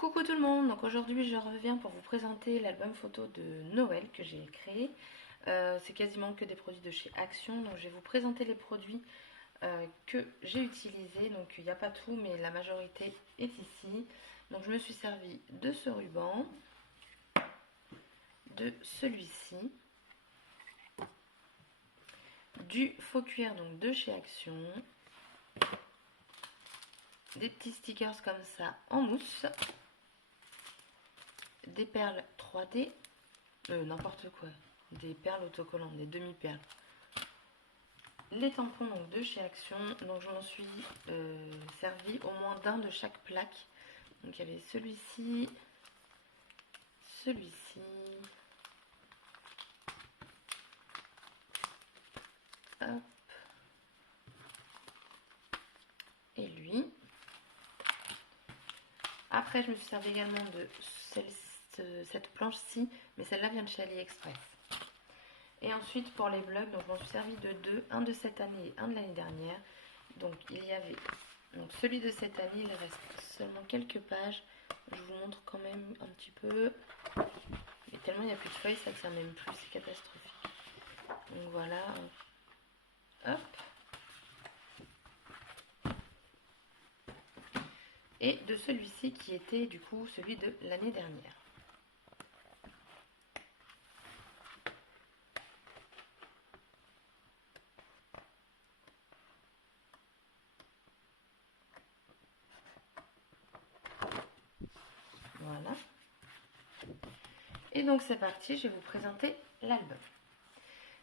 Coucou tout le monde, donc aujourd'hui je reviens pour vous présenter l'album photo de Noël que j'ai créé. C'est quasiment que des produits de chez Action, donc je vais vous présenter les produits que j'ai utilisés. Donc il n'y a pas tout, mais la majorité est ici. Donc je me suis servi de ce ruban, de celui-ci, du faux cuir donc de chez Action, des petits stickers comme ça en mousse, des perles 3D, n'importe quoi, des perles autocollantes, des demi-perles. Les tampons donc, de chez Action, donc je m'en suis servi au moins d'un de chaque plaque. Donc il y avait celui-ci, celui-ci, hop, et lui. Après je me suis servi également de cette planche-ci, mais celle-là vient de chez AliExpress. Et ensuite pour les blocs, donc je m'en suis servi de deux, un de cette année et un de l'année dernière. Donc il y avait donc celui de cette année, il reste seulement quelques pages. Je vous montre quand même un petit peu. Et tellement il n'y a plus de feuilles, ça ne tient même plus, c'est catastrophique. Donc voilà, hop. Et de celui-ci qui était du coup celui de l'année dernière. Voilà. Et donc c'est parti, je vais vous présenter l'album.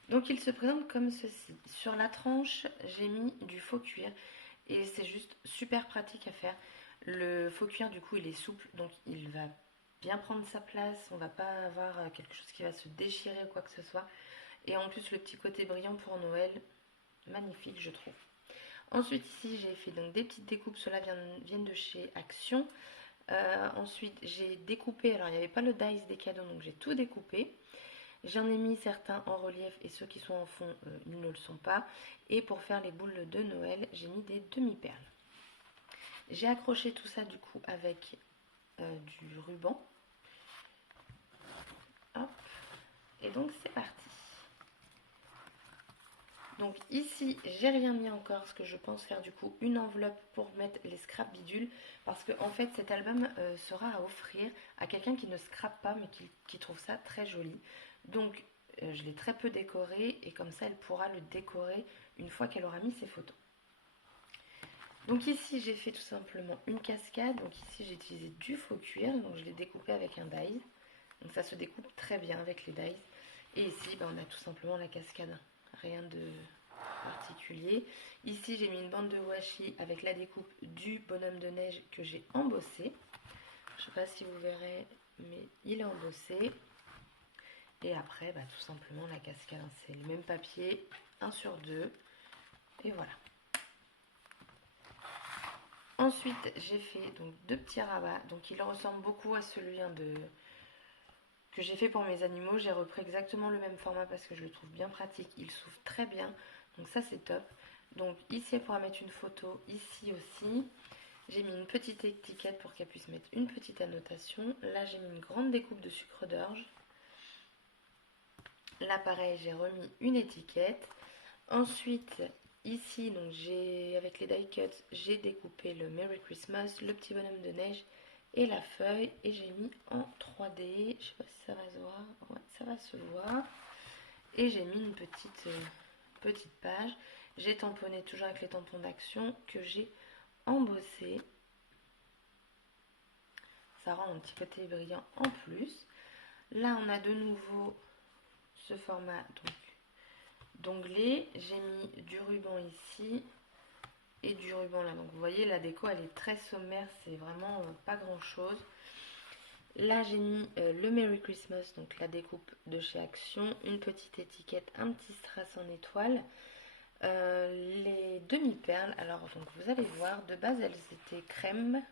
Donc il se présente comme ceci. Sur la tranche, j'ai mis du faux cuir et c'est juste super pratique à faire. Le faux cuir du coup il est souple, donc il va bien prendre sa place, on va pas avoir quelque chose qui va se déchirer ou quoi que ce soit. Et en plus le petit côté brillant pour Noël, magnifique je trouve. Ensuite ici j'ai fait donc des petites découpes, ceux-là viennent de chez Action. Ensuite j'ai découpé, alors il n'y avait pas le dice des cadeaux donc j'ai tout découpé. J'en ai mis certains en relief et ceux qui sont en fond, ils ne le sont pas. Et pour faire les boules de Noël, j'ai mis des demi-perles. J'ai accroché tout ça du coup avec du ruban. Hop. Et donc c'est parti. Donc ici, j'ai rien mis encore parce que je pense faire du coup une enveloppe pour mettre les scraps bidules. Parce que en fait cet album sera à offrir à quelqu'un qui ne scrape pas mais qui trouve ça très joli. Donc je l'ai très peu décoré et comme ça elle pourra le décorer une fois qu'elle aura mis ses photos. Donc ici j'ai fait tout simplement une cascade. Donc ici j'ai utilisé du faux cuir. Donc je l'ai découpé avec un dies. Donc ça se découpe très bien avec les dies. Et ici on a tout simplement la cascade. Rien de particulier. Ici j'ai mis une bande de washi avec la découpe du bonhomme de neige que j'ai embossé. Je ne sais pas si vous verrez, mais il est embossé. Et après tout simplement la cascade, c'est le même papier, 1 sur 2. Et voilà. Ensuite j'ai fait donc deux petits rabats. Donc il ressemble beaucoup à celui que j'ai fait pour mes animaux. J'ai repris exactement le même format parce que je le trouve bien pratique. Il s'ouvre très bien. Donc ça c'est top. Donc ici elle pourra mettre une photo, ici aussi. J'ai mis une petite étiquette pour qu'elle puisse mettre une petite annotation. Là j'ai mis une grande découpe de sucre d'orge. Là pareil j'ai remis une étiquette. Ensuite ici donc avec les die cuts j'ai découpé le Merry Christmas, le petit bonhomme de neige et la feuille et j'ai mis en 3D. Je sais pas si ça va se voir. Ouais, ça va se voir. Et j'ai mis une petite page. J'ai tamponné toujours avec les tampons d'Action que j'ai embossé. Ça rend un petit côté brillant en plus. Là on a de nouveau ce format d'onglet. J'ai mis du ruban ici et du ruban là. Donc vous voyez la déco elle est très sommaire, c'est vraiment pas grand chose. Là j'ai mis le Merry Christmas, donc la découpe de chez Action, une petite étiquette, un petit strass en étoile. Les demi-perles, alors donc vous allez voir, de base elles étaient crème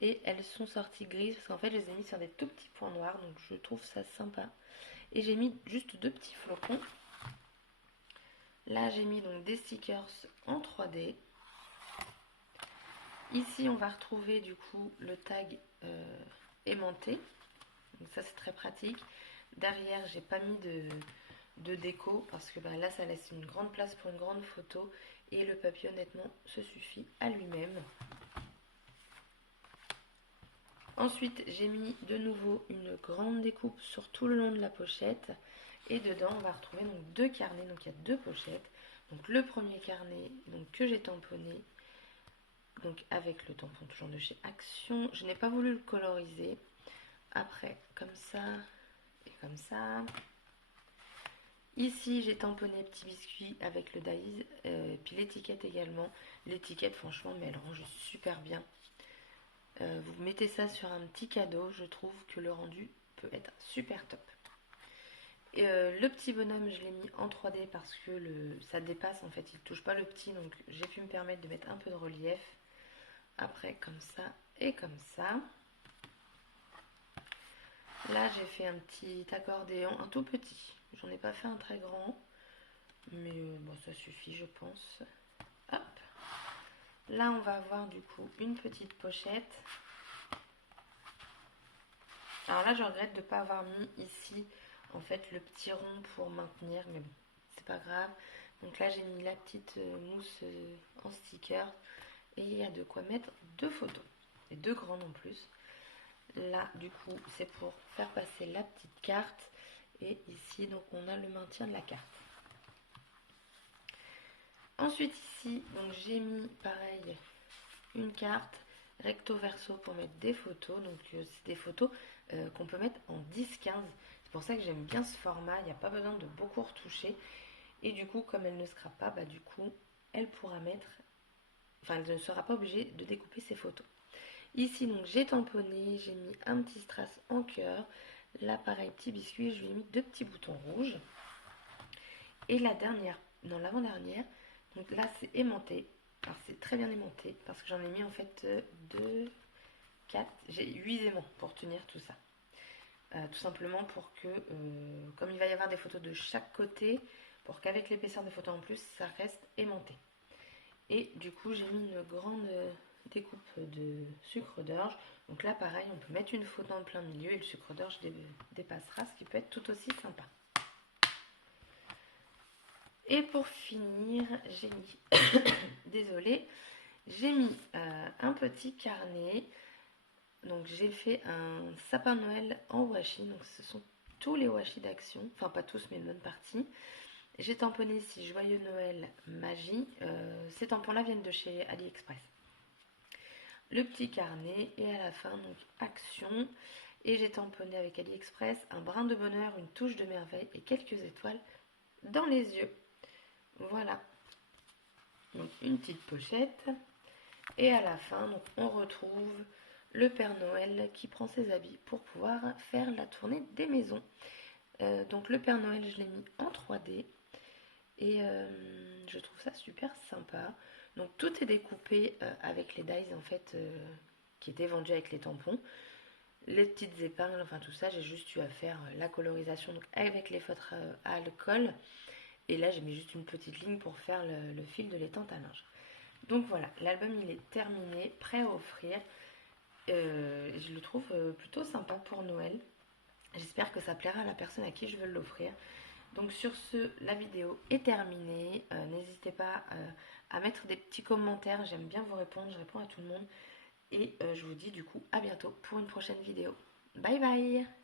et elles sont sorties grises parce qu'en fait je les ai mis sur des tout petits points noirs, donc je trouve ça sympa. Et j'ai mis juste deux petits flocons. Là j'ai mis donc des stickers en 3D. Ici, on va retrouver du coup le tag aimanté. Donc ça, c'est très pratique. Derrière, j'ai pas mis de déco parce que là, ça laisse une grande place pour une grande photo. Et le papier, honnêtement, se suffit à lui-même. Ensuite, j'ai mis de nouveau une grande découpe sur tout le long de la pochette. Et dedans, on va retrouver donc deux carnets. Donc il y a deux pochettes. Donc le premier carnet donc, que j'ai tamponné. Donc avec le tampon toujours de chez Action. Je n'ai pas voulu le coloriser. Après, comme ça et comme ça. Ici, j'ai tamponné petit biscuit avec le Daiz. Puis l'étiquette également. L'étiquette, franchement, mais elle range super bien. Vous mettez ça sur un petit cadeau. Je trouve que le rendu peut être super top. Et le petit bonhomme, je l'ai mis en 3D parce que ça dépasse en fait. Il ne touche pas le petit. Donc j'ai pu me permettre de mettre un peu de relief. Après, comme ça et comme ça. Là, j'ai fait un petit accordéon, un tout petit. J'en ai pas fait un très grand. Mais bon, ça suffit, je pense. Hop. Là, on va avoir du coup une petite pochette. Alors là, je regrette de ne pas avoir mis ici, en fait, le petit rond pour maintenir. Mais bon, c'est pas grave. Donc là, j'ai mis la petite mousse en sticker. Et il y a de quoi mettre deux photos. Et deux grandes en plus. Là, du coup, c'est pour faire passer la petite carte. Et ici, donc, on a le maintien de la carte. Ensuite, ici, donc j'ai mis, pareil, une carte recto verso pour mettre des photos. Donc, c'est des photos qu'on peut mettre en 10-15. C'est pour ça que j'aime bien ce format. Il n'y a pas besoin de beaucoup retoucher. Et du coup, comme elle ne scrape pas, du coup, elle pourra mettre... Enfin, elle ne sera pas obligée de découper ses photos. Ici, donc, j'ai tamponné, j'ai mis un petit strass en cœur. Là, pareil, petit biscuit, je lui ai mis deux petits boutons rouges. Et la dernière, non, l'avant-dernière, donc là, c'est aimanté. Alors, c'est très bien aimanté parce que j'en ai mis en fait 2, 4, j'ai 8 aimants pour tenir tout ça. Tout simplement pour que, comme il va y avoir des photos de chaque côté, pour qu'avec l'épaisseur des photos en plus, ça reste aimanté. Et du coup, j'ai mis une grande découpe de sucre d'orge. Donc là, pareil, on peut mettre une photo en plein milieu et le sucre d'orge dépassera, ce qui peut être tout aussi sympa. Et pour finir, j'ai mis, désolée, j'ai mis un petit carnet. Donc j'ai fait un sapin de Noël en washi. Donc ce sont tous les washi d'Action, enfin pas tous mais une bonne partie. J'ai tamponné ici Joyeux Noël Magie. Ces tampons-là viennent de chez AliExpress. Le petit carnet et à la fin donc Action. Et j'ai tamponné avec AliExpress un brin de bonheur, une touche de merveille et quelques étoiles dans les yeux. Voilà. Donc une petite pochette. Et à la fin, donc, on retrouve le Père Noël qui prend ses habits pour pouvoir faire la tournée des maisons. Donc le Père Noël, je l'ai mis en 3D. Et je trouve ça super sympa. Donc tout est découpé avec les dies en fait qui étaient vendus avec les tampons. Les petites épingles, enfin tout ça, j'ai juste eu à faire la colorisation donc, avec les feutres à alcool. Et là, j'ai mis juste une petite ligne pour faire le fil de l'étante à linge. Donc voilà, l'album il est terminé, prêt à offrir. Je le trouve plutôt sympa pour Noël. J'espère que ça plaira à la personne à qui je veux l'offrir. Donc sur ce, la vidéo est terminée. N'hésitez pas à mettre des petits commentaires, j'aime bien vous répondre, je réponds à tout le monde. Et je vous dis du coup à bientôt pour une prochaine vidéo. Bye bye!